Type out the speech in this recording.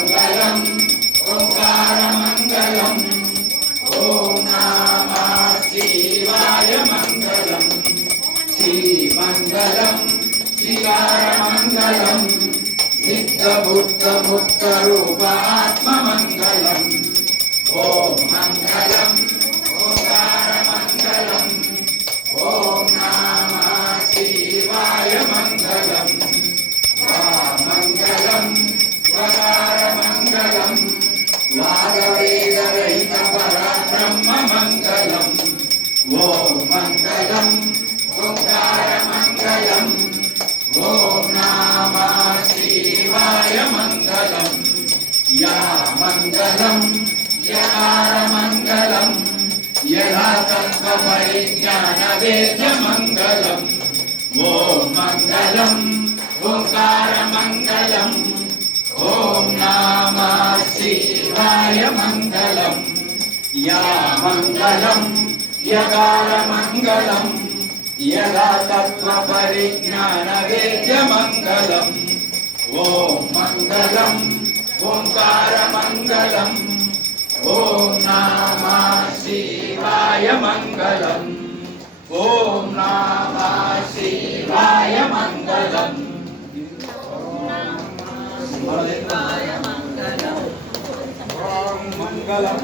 మంగళం ఓంకార మంగళం ఓం నమః శివాయ మంగళం శ్రీమంగళం శ్రీకార మంగళం సిద్ధ బుద్ధ ముక్త రూప ఆత్మ మంగళం ఓం మంగళం ఓంకార మంగళం ఓం నమః శివాయ మంగళం మంగళం వకార మంగళం వాదవేద రహిత పరబ్రహ్మ మంగళం ఓం మంగళం ఓంకార మంగళం ఓం నమః శివాయ మంగళం యా మంగళం యకార మంగళం యథా తత్వ పరిజ్ఞాన వేద్య మంగళం ఓం మంగళం ఓంకార మంగళం ఓం నమః శివాయ మంగళం యా మంగళం యకార మంగళం యథా తత్వ పరిజ్ఞాన వేద్య మంగళం ఓం మంగళం ఓంకార మంగళం ఓం నమః శివాయ మంగళం ఓం నమః శివాయ మంగళం మంగళం